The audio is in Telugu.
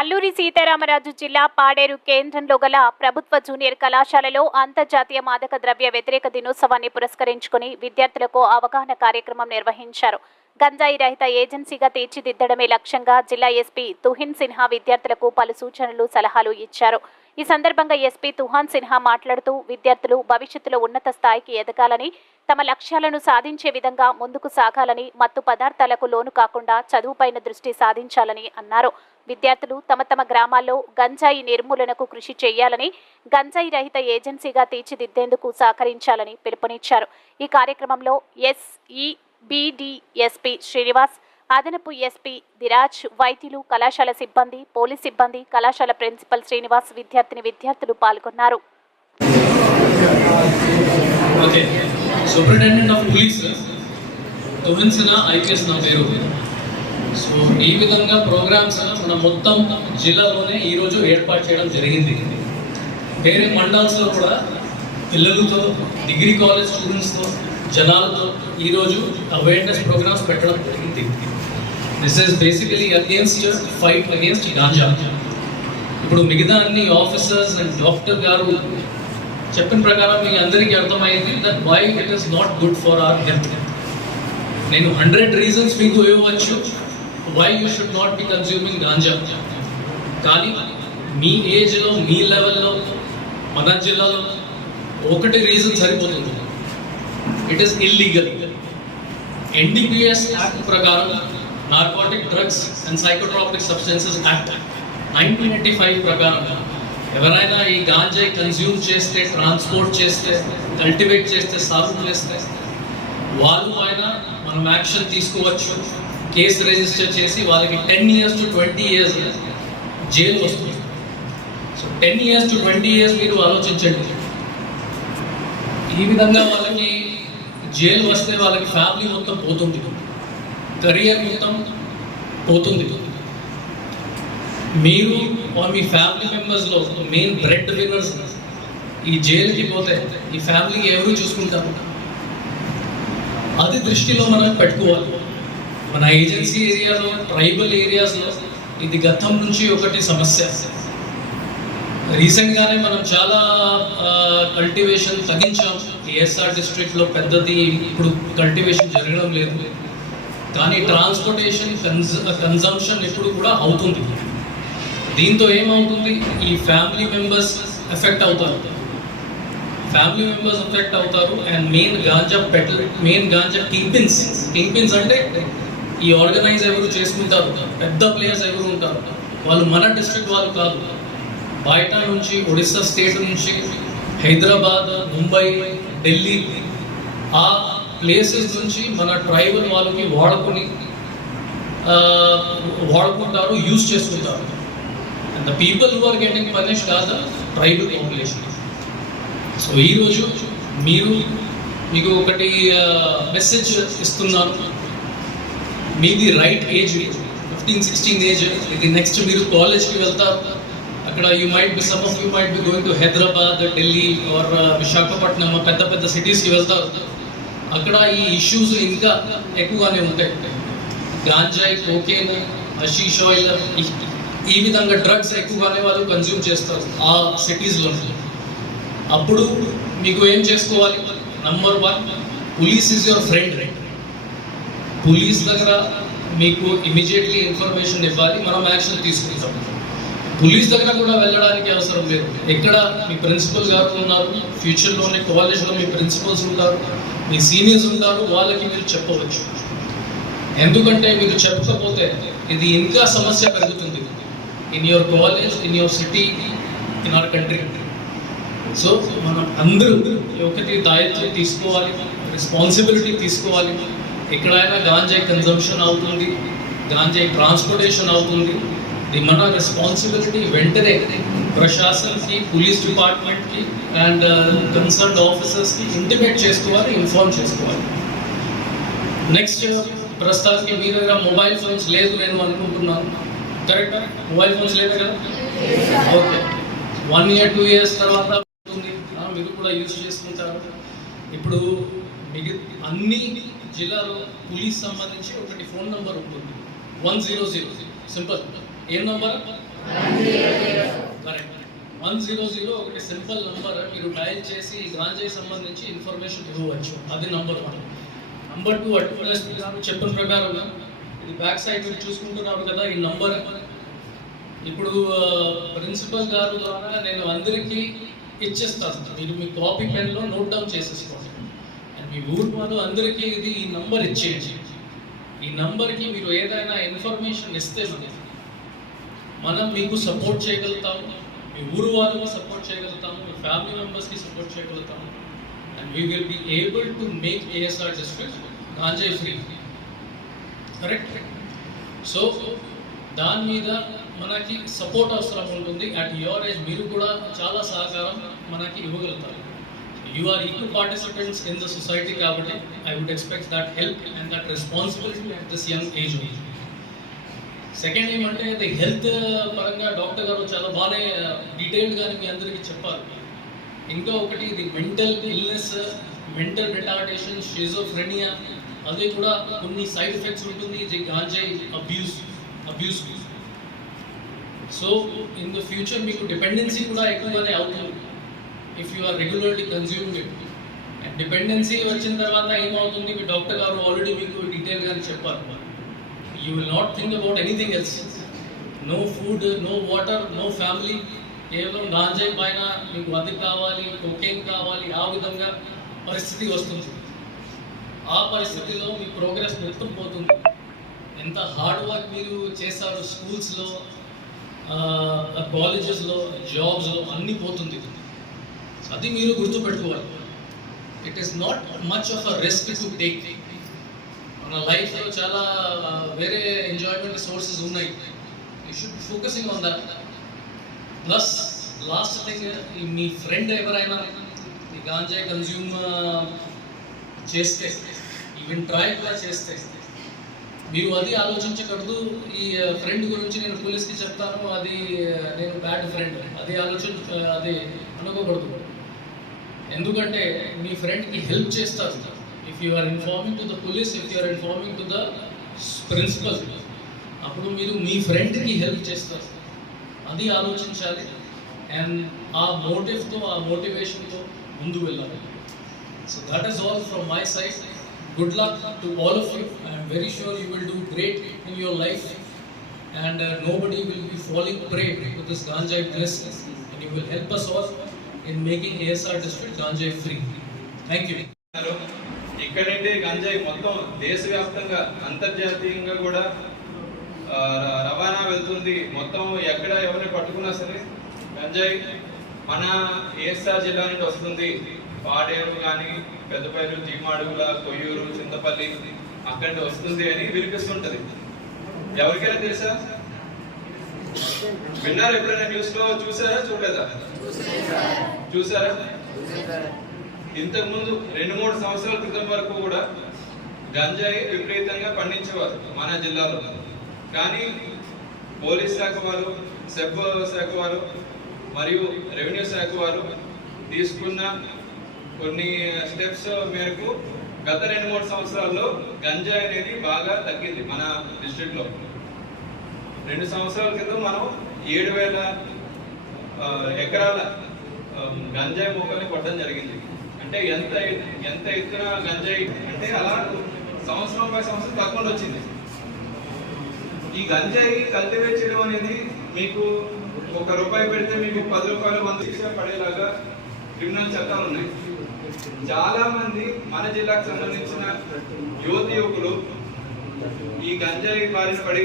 అల్లూరి సీతారామరాజు జిల్లా పాడేరు కేంద్రంలో గల ప్రభుత్వ జూనియర్ కళాశాలలో అంతర్జాతీయ మాదక ద్రవ్య వ్యతిరేక దినోత్సవాన్ని పురస్కరించుకుని విద్యార్థులకు అవగాహన కార్యక్రమం నిర్వహించారు. గంజాయి రహిత ఏజెన్సీగా తీర్చిదిద్దడమే లక్ష్యంగా జిల్లా ఎస్పీ తుహిన్ సిన్హా విద్యార్థులకు పలు సూచనలు సలహాలు ఇచ్చారు. ఈ సందర్భంగా ఎస్పీ తుహాన్ సిన్హా మాట్లాడుతూ విద్యార్థులు భవిష్యత్తులో ఉన్నత స్థాయికి ఎదగాలని తమ లక్ష్యాలను సాధించే విధంగా ముందుకు సాగాలని మత్తు పదార్థాలకు లోను కాకుండా చదువుపైన దృష్టి సాధించాలని అన్నారు. విద్యార్థులు తమ తమ గ్రామాల్లో గంజాయి నిర్మూలనకు కృషి చేయాలని గంజాయి రహిత ఏజెన్సీగా తీర్చిదిద్దేందుకు సహకరించాలని పిలుపునిచ్చారు. ఈ కార్యక్రమంలో ఎస్ఈ బీడీఎస్పీ శ్రీనివాస్ అదనపు ఎస్పీ దిరాజ్ వైద్యులు కళాశాల సిబ్బంది పోలీస్ సిబ్బంది కళాశాల ప్రిన్సిపల్ శ్రీనివాస్ విద్యార్థిని విద్యార్థులు పాల్గొన్నారు. సూపరింటెండెంట్ ఆఫ్ పోలీస్ ఐపీఎస్ నా పేరు. సో ఈ విధంగా ప్రోగ్రామ్స్ మన మొత్తం జిల్లాలోనే ఈరోజు ఏర్పాటు చేయడం జరిగింది. వేరే మండల్స్లో కూడా పిల్లలతో డిగ్రీ కాలేజ్ స్టూడెంట్స్తో జనాలతో ఈరోజు అవేర్నెస్ ప్రోగ్రామ్స్ పెట్టడం జరిగింది. This is basically against fight against ganja ఇప్పుడు మిగతా అన్ని ఆఫీసర్స్ అండ్ డాక్టర్ గారు చెప్పిన ప్రకారం మీ అందరికీ అర్థమైంది that why it is not good for our health నేను హండ్రెడ్ రీజన్స్ మీకు ఇవ్వచ్చు why you should not be consuming ganja కానీ మీ ఏజ్లో మీ లెవెల్లో మన జిల్లాలో ఒకటి రీజన్ సరిపోతుంది. It is illegal NDPS act ప్రకారం narcotic drugs and psychotropic substances act nineteen eighty five ప్రకారం ఎవరైనా ఈ గాంజాయి కన్జ్యూమ్ చేస్తే ట్రాన్స్పోర్ట్ చేస్తే కల్టివేట్ చేస్తే సాగు చేస్తే వాళ్ళు ఆయన మనం యాక్షన్ తీసుకోవచ్చు కేసు రిజిస్టర్ చేసి వాళ్ళకి ten years to twenty years jail వస్తుంది. So ten years to twenty years మీరు ఆలోచించండి. ఈ విధంగా వాళ్ళకి జైలు వస్తే వాళ్ళకి ఫ్యామిలీ మొత్తం పోతుంది కెరియర్ మొత్తం పోతుంది. మీరు మీ ఫ్యామిలీ మెంబర్స్లో మెయిన్ బ్రెడ్ విన్నర్స్ ఈ జైలుకి పోతే ఈ ఫ్యామిలీకి ఎవరు చూసుకుంటారు? అది దృష్టిలో మనం పెట్టుకోవాలి. మన ఏజెన్సీ ఏరియాలో ట్రైబల్ ఏరియాస్లో ఇది గతం నుంచి ఒకటి సమస్య. రీసెంట్గానే మనం చాలా కల్టివేషన్ తగ్గించాం. ఏఎస్ఆర్ డిస్ట్రిక్ట్లో పెద్దది ఇప్పుడు కల్టివేషన్ జరగడం లేదు. కానీ ట్రాన్స్పోర్టేషన్ కన్జంప్షన్ ఎప్పుడు కూడా అవుతుంది. దీంతో ఏమవుతుంది? ఈ ఫ్యామిలీ మెంబర్స్ ఎఫెక్ట్ అవుతారు. ఫ్యామిలీ మెంబర్స్ ఎఫెక్ట్ అవుతారు అండ్ మెయిన్ గాంజా పెట్ల మెయిన్ గాంజా కింగ్పిన్స్ కింగ్పిన్స్ అంటే ఈ ఆర్గనైజ్ ఎవరు చేసుకుంటారు? పెద్ద ప్లేయర్స్ ఎవరు ఉంటారు? వాళ్ళు మన డిస్ట్రిక్ట్ వాళ్ళు కాదు. బయట నుంచి ఒడిస్సా స్టేట్ నుంచి హైదరాబాద్ ముంబై ఢిల్లీ ఆ ప్లేసెస్ నుంచి మన ట్రైబల్ వాళ్ళకి వాడుకొని వాడుకుంటారు యూజ్ చేసుకుంటారు. And the people who are getting punish కాదు ట్రైబల్ పాపులేషన్ సో ఈరోజు మీరు మీకు ఒకటి మెసేజ్ ఇస్తున్నాను. మీది right age fifteen sixteen age ఇది నెక్స్ట్ మీరు కాలేజ్కి వెళ్తారు. అక్కడ you might be some of you might be going to Hyderabad Delhi or Visakhapatnam పెద్ద పెద్ద సిటీస్కి వెళ్తారు. అక్కడ ఈ ఇష్యూస్ ఇంకా ఎక్కువగానే ఉంటాయి. గాంజాయి కోకేన్ హషీష్ ఆయిల్ ఈ విధంగా డ్రగ్స్ ఎక్కువగానే వాళ్ళు కన్జ్యూమ్ చేస్తారు ఆ సిటీస్లో అప్పుడు మీకు ఏం చేసుకోవాలి? Number one police is your friend police దగ్గర మీకు ఇమీడియట్లీ ఇన్ఫర్మేషన్ ఇవ్వాలి మనం యాక్షన్ తీసుకుంటాం. పోలీస్ దగ్గర కూడా వెళ్ళడానికి అవసరం లేదు. ఎక్కడ మీ ప్రిన్సిపల్ గారు ఉన్నారు? ఫ్యూచర్లోనే కాలేజ్లో మీ ప్రిన్సిపల్స్ ఉంటారు. మీ సీనియర్స్ ఉంటారు వాళ్ళకి మీరు చెప్పవచ్చు. ఎందుకంటే మీరు చెప్పకపోతే ఇది ఇంకా సమస్య పెరుగుతుంది. In your college in your city in our country so మనం అందరూ ఒకటి దాయత్వం తీసుకోవాలి రెస్పాన్సిబిలిటీ తీసుకోవాలి. ఎక్కడైనా గాంజాయి కన్జంప్షన్ అవుతుంది గాంజాయి ట్రాన్స్పోర్టేషన్ అవుతుంది. ఇది మన రెస్పాన్సిబిలిటీ వెంటనే ప్రశాసన్కి పోలీస్ డిపార్ట్మెంట్కి అండ్ కన్సర్న్ ఆఫీసర్స్కి ఇంటిమేట్ చేసుకోవాలి ఇన్ఫార్మ్ చేసుకోవాలి నెక్స్ట్ ప్రస్తుతానికి మీ దగ్గర మొబైల్ ఫోన్స్ లేదు నేను అనుకుంటున్నాను కరెక్టా మొబైల్ ఫోన్స్ లేదు కదా okay one year two years తర్వాత ఉంటుంది మీరు కూడా యూజ్ చేసుకుంటారు. ఇప్పుడు మిగి అన్ని జిల్లాలో పోలీస్ సంబంధించి ఒకటి ఫోన్ నెంబర్ ఉంటుంది. వన్ జీరో జీరో సింపుల్ ఏం నంబర్ వన్ జీరో జీరో ఒకటి సింపుల్ నంబర్ మీరు డయల్ చేసి గాంజాయి సంబంధించి ఇన్ఫర్మేషన్ ఇవ్వవచ్చు. అది number one number two advertise చెప్పిన ప్రకారం ఇది బ్యాక్ సైడ్ మీరు చూసుకుంటున్నారు కదా ఈ నంబర్ ఇప్పుడు ప్రిన్సిపల్ గారు ద్వారా నేను అందరికీ ఇచ్చేస్తాను. మీరు మీ కాపీ పెన్లో నోట్ డౌన్ చేసేసుకోండి. అండ్ మీ ఊరు వాళ్ళు అందరికీ ఇది ఈ నంబర్ ఇచ్చేయండి. ఈ నంబర్కి మీరు ఏదైనా ఇన్ఫర్మేషన్ ఇస్తే మనకి మనం మీకు సపోర్ట్ చేయగలుగుతాము మీ ఊరు వాళ్ళకి సపోర్ట్ చేయగలుగుతాము మీ ఫ్యామిలీ మెంబర్స్కి సపోర్ట్ చేయగలుగుతాము. And we will be able to make ASR district గాంజాయి free correct so దాని మీద మనకి సపోర్ట్ అవసరం ఉంటుంది. అట్ యువర్ ఏజ్ మీరు కూడా చాలా సహకారం మనకి ఇవ్వగలుగుతారు. You are equal participants in the society కాబట్టి I would expect that help and that responsibility at this young age second ఏమంటే అది హెల్త్ పరంగా డాక్టర్ గారు చాలా బాగానే డీటెయిల్డ్గా మీ అందరికీ చెప్పారు. ఇంకా ఒకటి ఇది mental illness mental retardation schizophrenia అది కూడా కొన్ని సైడ్ ఎఫెక్ట్స్ ఉంటుంది. ఇది గాంజాయి abuse abuse so in the future మీకు డిపెండెన్సీ కూడా ఎక్కువగానే అవుతుంది. If you are regularly consume it and dependency వచ్చిన తర్వాత ఏమవుతుంది? మీ డాక్టర్ గారు ఆల్రెడీ మీకు డీటెయిల్గా చెప్పారు. You will not think about anything else no food no water no family కేవలం గాంజాయి పైన మీకు అది కావాలి కొకేన్ కావాలి ఆ విధంగా పరిస్థితి వస్తుంది. ఆ పరిస్థితిలో మీ ప్రోగ్రెస్ మొత్తం పోతుంది. ఎంత హార్డ్ వర్క్ మీరు చేశారు స్కూల్స్లో కాలేజెస్లో జాబ్స్లో అన్నీ పోతుంది. అది మీరు గుర్తుపెట్టుకోవాలి. It is not much of a risk to take మన లైఫ్లో చాలా వేరే ఎంజాయ్మెంట్ సోర్సెస్ ఉన్నాయి. You should focusing on that plus last thing me friend ఎవరైనా మీ గాంజా కన్జ్యూమ్ చేస్తే ఈవెన్ ట్రై కూడా చేస్తే మీరు అది ఆలోచించకూడదు. ఈ ఫ్రెండ్ గురించి నేను పోలీస్కి చెప్తాను అది నేను బ్యాడ్ ఫ్రెండ్ అది ఆలోచన అది అనుకోకూడదు. ఎందుకంటే మీ ఫ్రెండ్కి హెల్ప్ చేస్తారు. If you are informing to the police if you are informing to the principal అప్పుడు మీరు మీ ఫ్రెండ్కి హెల్ప్ చేస్తారు. అది ఆలోచించాలి. అండ్ ఆ మోటివ్తో ఆ మోటివేషన్తో ముందు వెళ్ళాలి. So that is all from my side good luck to all of you I'm very sure you will do great in your life and uh, nobody will be falling prey to this ganjai bliss and you will help us all in making ASR district ganjai free. Thank you. ఉన్నారు. ఇక్కడ నుండి గంజాయి మొత్తం దేశవ్యాప్తంగా అంతర్జాతీయంగా కూడా రవాణా వెళ్తుంది. మొత్తం ఎక్కడ ఎవరిని పట్టుకున్నా సరే గంజాయి మన ఏఎస్ఆర్ జిల్లా నుండి వస్తుంది. పాడేరు కానీ పెద్దపల్లి జీమాడుగుల కొయ్యూరు చింతపల్లి అక్కడి వస్తుంది అని వినిపిస్తుంటది. ఎవరికైనా తెలుసా? విన్నారు ఎప్పుడైనా న్యూస్లో చూసారా? చూడలేదా? చూసారా? ఇంతకుముందు రెండు మూడు సంవత్సరాల క్రితం వరకు కూడా గంజాయి విపరీతంగా పండించేవారు మన జిల్లాలో. కానీ పోలీస్ శాఖ వారు సెబ్ శాఖ వారు మరియు రెవెన్యూ శాఖ వారు తీసుకున్న కొన్ని స్టెప్స్ మేరకు గత రెండు మూడు సంవత్సరాల్లో గంజాయి అనేది బాగా తగ్గింది మన డిస్ట్రిక్ట్లో. రెండు సంవత్సరాల క్రితం మనం ఏడు వేల ఎకరాల గంజాయి మొక్కల్ని కొట్టడం జరిగింది. అంటే ఎంత ఎంత ఎత్తున గంజాయి అంటే అలా సంవత్సరం పై సంవత్సరం తక్కువ వచ్చింది. ఈ గంజాయి కల్టివేట్ చేయడం అనేది మీకు ఒక రూపాయి పెడితే మీకు పది రూపాయలు వంద శిక్ష పడేలాగా క్రిమినల్ చట్టాలు ఉన్నాయి. చాలా మంది మన జిల్లాకు సంబంధించిన యువతి యువకులు ఈ గంజాయి బారిన పడి